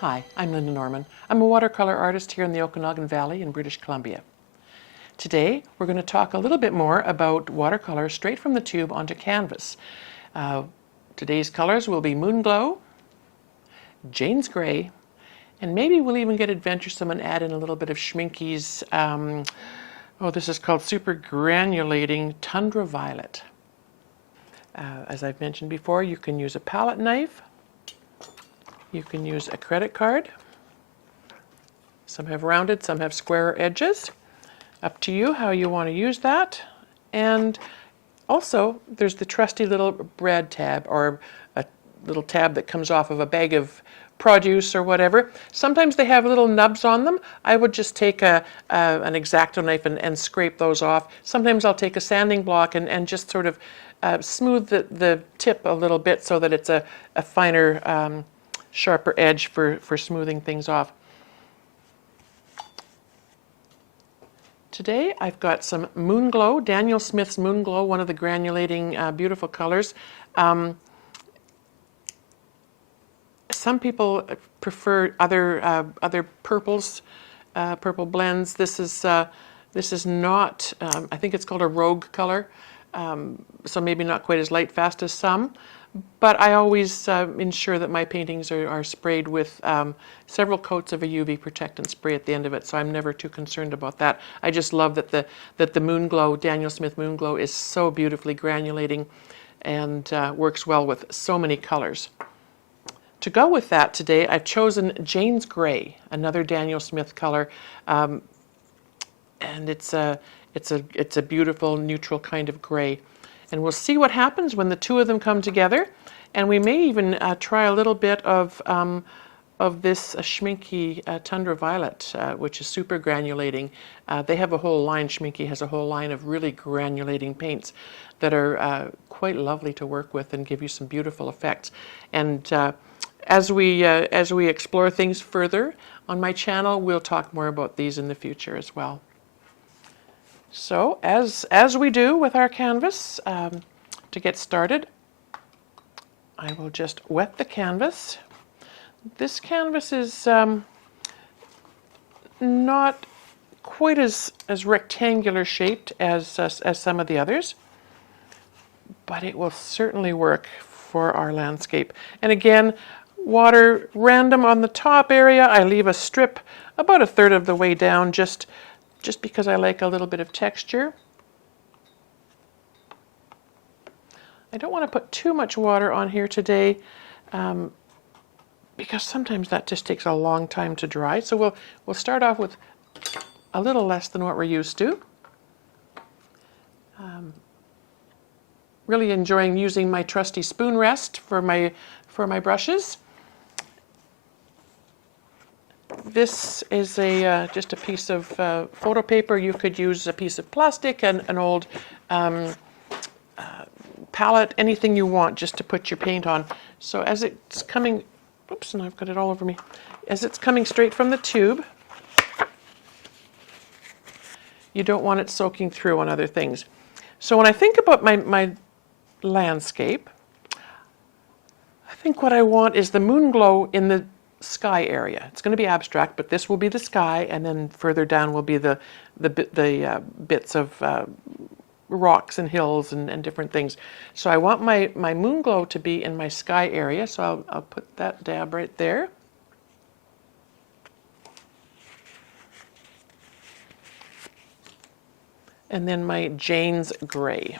Hi, I'm Lynda Norman. I'm a watercolor artist here in the Okanagan Valley in British Columbia. Today we're going to talk a little bit more about watercolor straight from the tube onto canvas. Today's colors will be Moonglow, Jane's Gray, and maybe we'll even get adventuresome and add in a little bit of Schmincke's, this is called Super Granulating Tundra Violet. As I've mentioned before, you can use a palette knife. You can use a credit card. Some have rounded, some have square edges. Up to you how you want to use that. And also, there's the trusty little brad tab, or a little tab that comes off of a bag of produce or whatever. Sometimes they have little nubs on them. I would just take an X-Acto knife and scrape those off. Sometimes I'll take a sanding block and just sort of smooth the tip a little bit so that it's a finer, sharper edge for smoothing things off. Today I've got some Moonglow, Daniel Smith's Moonglow, one of the granulating beautiful colors. Some people prefer other purples, purple blends. This is not, I think it's called a rogue color, so maybe not quite as light fast as some. But I always ensure that my paintings are sprayed with several coats of a UV protectant spray at the end of it, so I'm never too concerned about that. I just love that the Moonglow, Daniel Smith Moonglow, is so beautifully granulating and works well with so many colors. To go with that today, I've chosen Jane's Gray, another Daniel Smith color, and it's a beautiful neutral kind of gray. And we'll see what happens when the two of them come together. And we may even try a little bit of this Schmincke Tundra Violet, which is super granulating. They have a whole line, Schmincke has a whole line of really granulating paints that are quite lovely to work with and give you some beautiful effects. And as we explore things further on my channel, we'll talk more about these in the future as well. So, as we do with our canvas, to get started, I will just wet the canvas. This canvas is not quite as rectangular shaped as some of the others, but it will certainly work for our landscape. And again, water random on the top area. I leave a strip about a third of the way down, just because I like a little bit of texture. I don't want to put too much water on here today because sometimes that just takes a long time to dry. So we'll start off with a little less than what we're used to. Really enjoying using my trusty spoon rest for my brushes. This is just a piece of photo paper. You could use a piece of plastic and an old palette, anything you want just to put your paint on. So as it's coming, oops, and I've got it all over me. As it's coming straight from the tube, you don't want it soaking through on other things. So when I think about my landscape, I think what I want is the Moonglow in the sky area. It's going to be abstract, but this will be the sky, and then further down will be the bits of rocks and hills and different things. So I want my Moonglow to be in my sky area, so I'll put that dab right there. And then my Jane's Gray.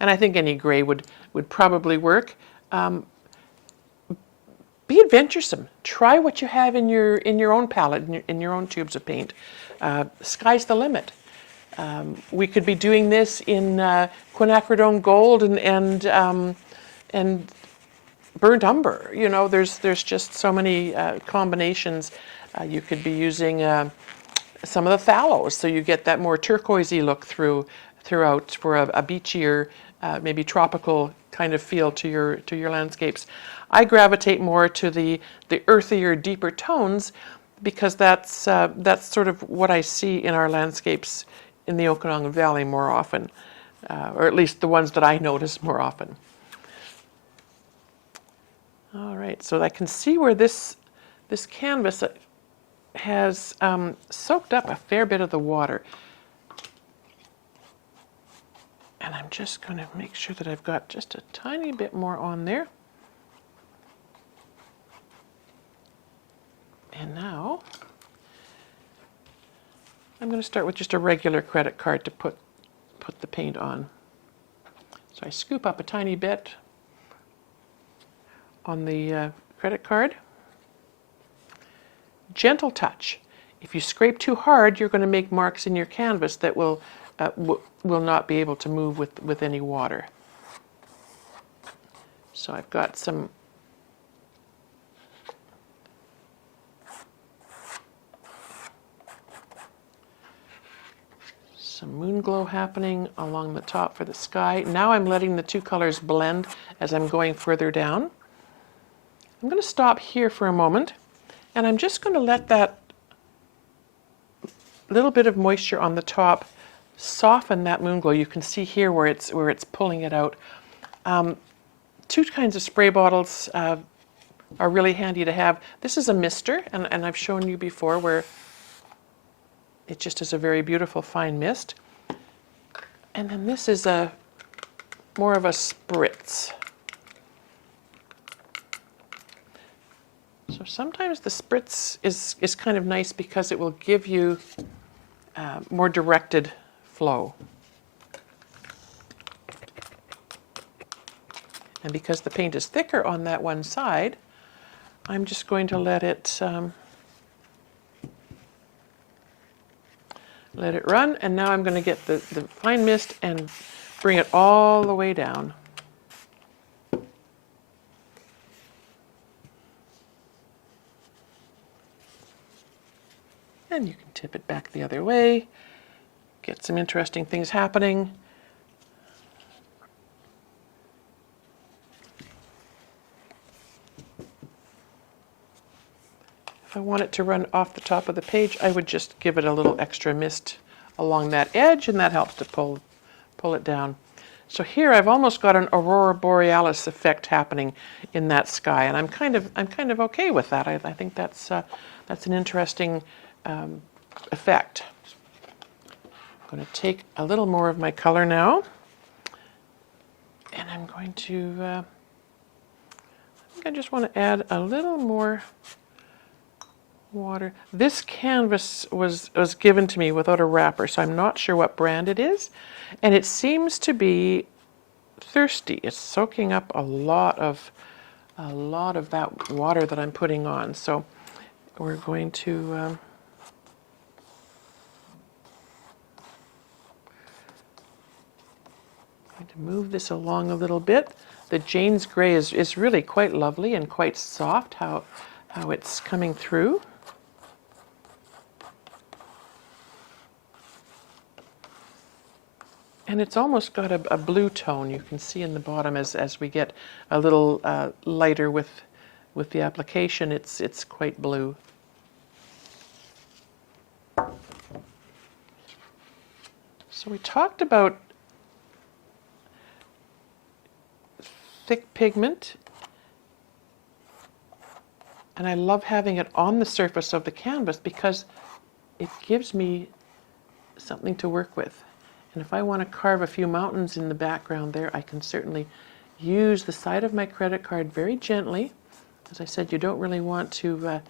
And I think any gray would probably work. Be adventuresome. Try what you have in your own palette, in your own tubes of paint. Sky's the limit. We could be doing this in quinacridone gold and burnt umber. You know, there's just so many combinations. You could be using some of the phthalo, so you get that more turquoisey look throughout for a beachier, maybe tropical kind of feel to your landscapes. I gravitate more to the earthier, deeper tones because that's sort of what I see in our landscapes in the Okanagan Valley more often, or at least the ones that I notice more often. All right, so I can see where this canvas has soaked up a fair bit of the water. And I'm just going to make sure that I've got just a tiny bit more on there. And now I'm going to start with just a regular credit card to put the paint on. So I scoop up a tiny bit on the credit card. Gentle touch. If you scrape too hard, you're going to make marks in your canvas that will not be able to move with any water. So I've got some Moonglow happening along the top for the sky. Now I'm letting the two colors blend as I'm going further down. I'm going to stop here for a moment, and I'm just going to let that little bit of moisture on the top soften that Moonglow. You can see here where it's pulling it out. Two kinds of spray bottles are really handy to have. This is a mister, and I've shown you before where it just is a very beautiful fine mist. And then this is more of a spritz. So sometimes the spritz is kind of nice because it will give you more directed flow. And because the paint is thicker on that one side, I'm just going to let it run, and now I'm going to get the fine mist and bring it all the way down. And you can tip it back the other way, get some interesting things happening. If I want it to run off the top of the page, I would just give it a little extra mist along that edge, and that helps to pull it down. So here I've almost got an aurora borealis effect happening in that sky, and I'm kind of okay with that. I think that's an interesting effect. I'm going to take a little more of my color now, and I'm going to. I think I just want to add a little more water. This canvas was given to me without a wrapper, so I'm not sure what brand it is, and it seems to be thirsty. It's soaking up a lot of that water that I'm putting on. So we're going to move this along a little bit. The Jane's Gray is really quite lovely and quite soft how it's coming through. And it's almost got a blue tone. You can see in the bottom as we get a little lighter with the application, it's quite blue. So we talked about thick pigment, and I love having it on the surface of the canvas because it gives me something to work with. And if I want to carve a few mountains in the background there, I can certainly use the side of my credit card very gently. As I said, you don't really want to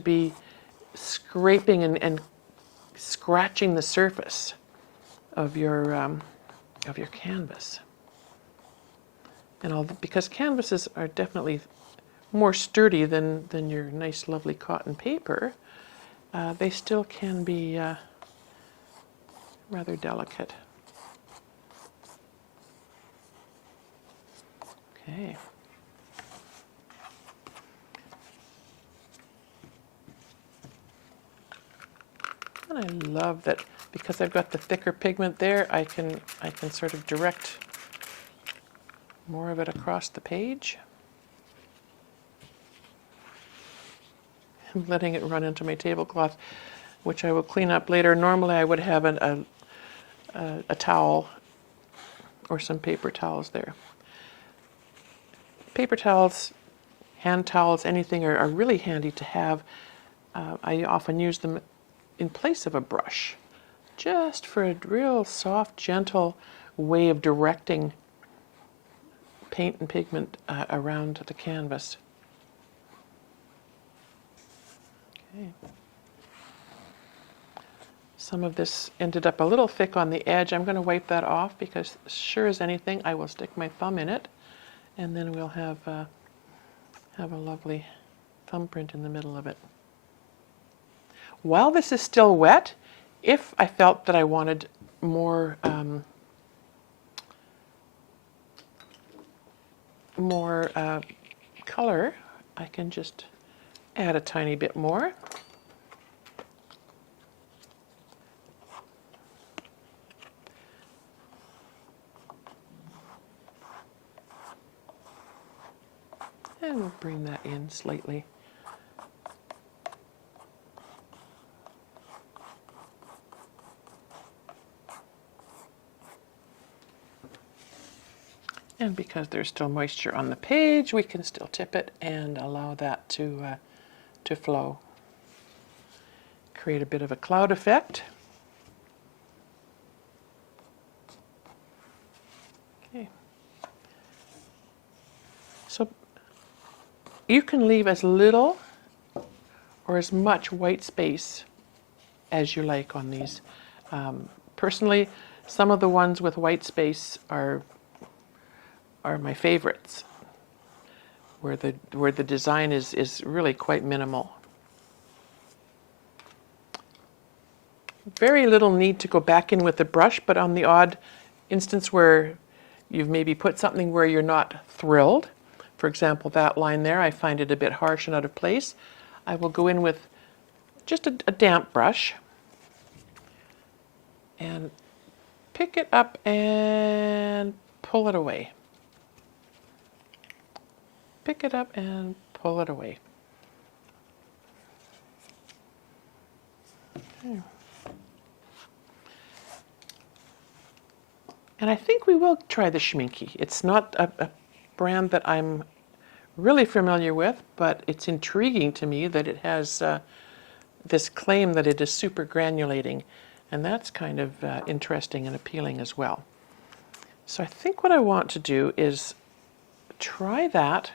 be scraping and scratching the surface of your canvas. And because canvases are definitely more sturdy than your nice, lovely cotton paper, they still can be rather delicate. Okay. And I love that because I've got the thicker pigment there, I can sort of direct more of it across the page. I'm letting it run into my tablecloth, which I will clean up later. Normally I would have a towel or some paper towels there. paper towels, hand towels, anything are really handy to have. I often use them in place of a brush, just for a real soft, gentle way of directing paint and pigment around the canvas. Okay. Some of this ended up a little thick on the edge. I'm going to wipe that off because sure as anything I will stick my thumb in it, and then we'll have a lovely thumbprint in the middle of it. While this is still wet, if I felt that I wanted more color, I can just add a tiny bit more. And we'll bring that in slightly. And because there's still moisture on the page, we can still tip it and allow that to flow. Create a bit of a cloud effect. Okay. So you can leave as little or as much white space as you like on these. Personally, some of the ones with white space are my favorites, where the design is really quite minimal. Very little need to go back in with the brush, but on the odd instance where you've maybe put something where you're not thrilled, for example, that line there, I find it a bit harsh and out of place, I will go in with just a damp brush and pick it up and pull it away. Pick it up and pull it away. Okay. And I think we will try the Schmincke. It's not a brand that I'm really familiar with, but it's intriguing to me that it has this claim that it is super granulating, and that's kind of interesting and appealing as well. So I think what I want to do is try that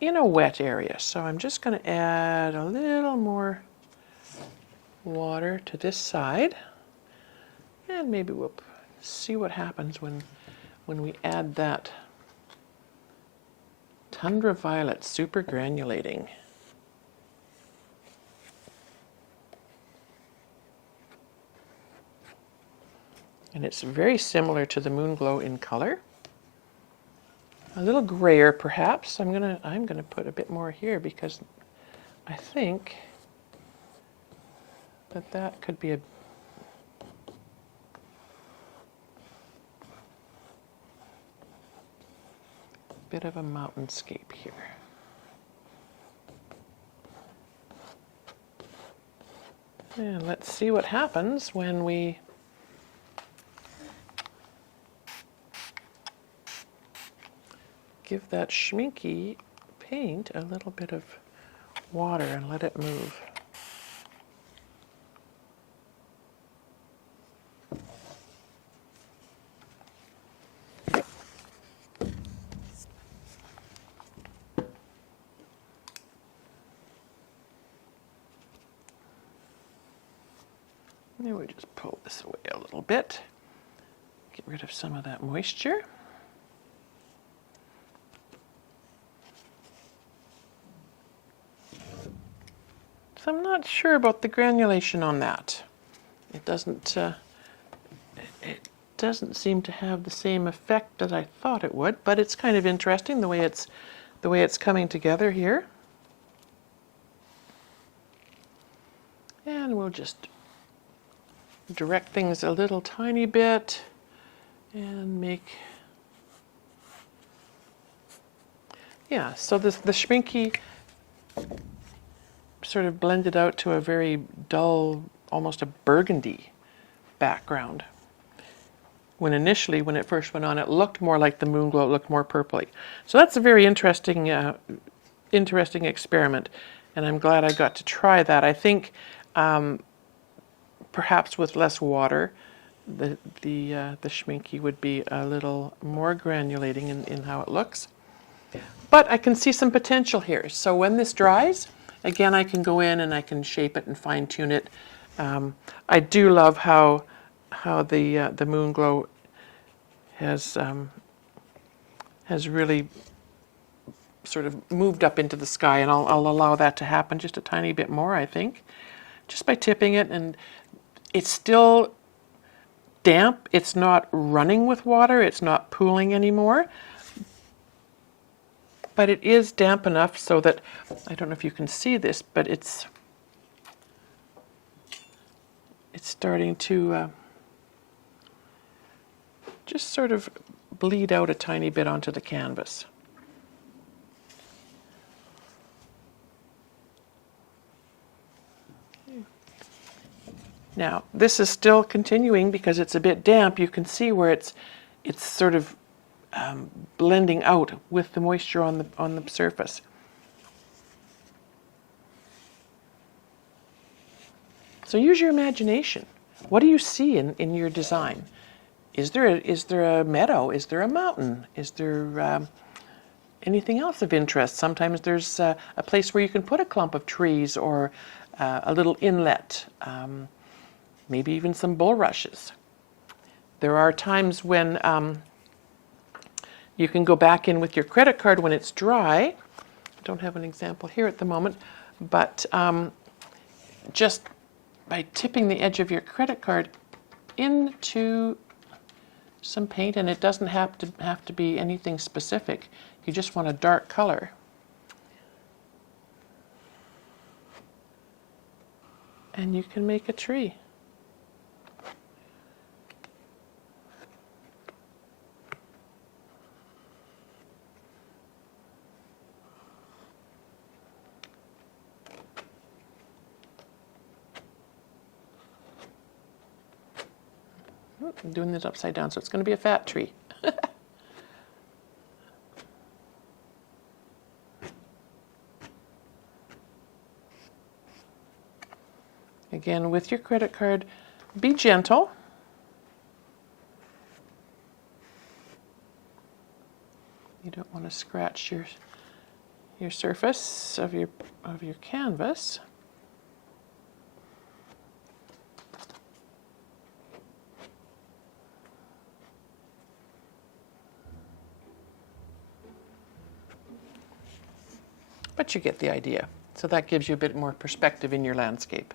in a wet area. So I'm just going to add a little more water to this side, and maybe we'll see what happens when we add that Tundra Violet Super Granulating. And it's very similar to the Moonglow in color. A little grayer perhaps. I'm gonna put a bit more here because I think that could be a bit of a mountainscape here. And let's see what happens when we give that Schmincke paint a little bit of water and let it move. And we just pull this away a little bit, get rid of some of that moisture. So I'm not sure about the granulation on that. It doesn't seem to have the same effect that I thought it would, but it's kind of interesting the way it's coming together here. And we'll just direct things a little tiny bit and make, yeah, so the Schmincke sort of blended out to a very dull, almost a burgundy background. when initially, when it first went on, it looked more like the Moonglow, it looked more purpley. So that's a very interesting, interesting experiment, and I'm glad I got to try that. I think perhaps with less water, the Schmincke would be a little more granulating in how it looks. But I can see some potential here. So when this dries, again, I can go in and I can shape it and fine tune it. I do love how the Moonglow has really sort of moved up into the sky, and I'll allow that to happen just a tiny bit more, I think, just by tipping it. And it's still damp. It's not running with water. It's not pooling anymore. But it is damp enough so that, I don't know if you can see this, but it's starting to just sort of bleed out a tiny bit onto the canvas. Now, this is still continuing because it's a bit damp. You can see where it's sort of blending out with the moisture on the surface. So use your imagination. What do you see in your design? Is there a meadow? Is there a mountain? Is there anything else of interest? Sometimes there's a place where you can put a clump of trees or a little inlet, maybe even some bulrushes. There are times when you can go back in with your credit card when it's dry. I don't have an example here at the moment, but just by tipping the edge of your credit card into some paint, and it doesn't have to be anything specific. You just want a dark color. And you can make a tree. I'm doing this upside down, so it's going to be a fat tree. Again, with your credit card, be gentle. You don't want to scratch your surface of your canvas. But you get the idea. So that gives you a bit more perspective in your landscape.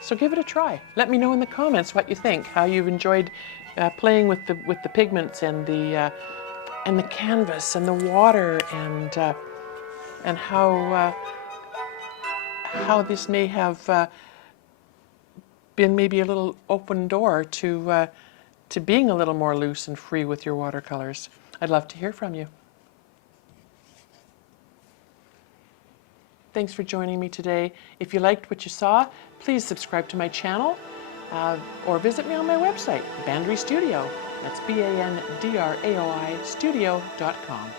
So give it a try. Let me know in the comments what you think, how you've enjoyed playing with the pigments and the canvas and the water, and how this may have been maybe a little open door to being a little more loose and free with your watercolors. I'd love to hear from you. Thanks for joining me today. If you liked what you saw, please subscribe to my channel or visit me on my website, Bandry Studio. That's BANDRAOI studio.com.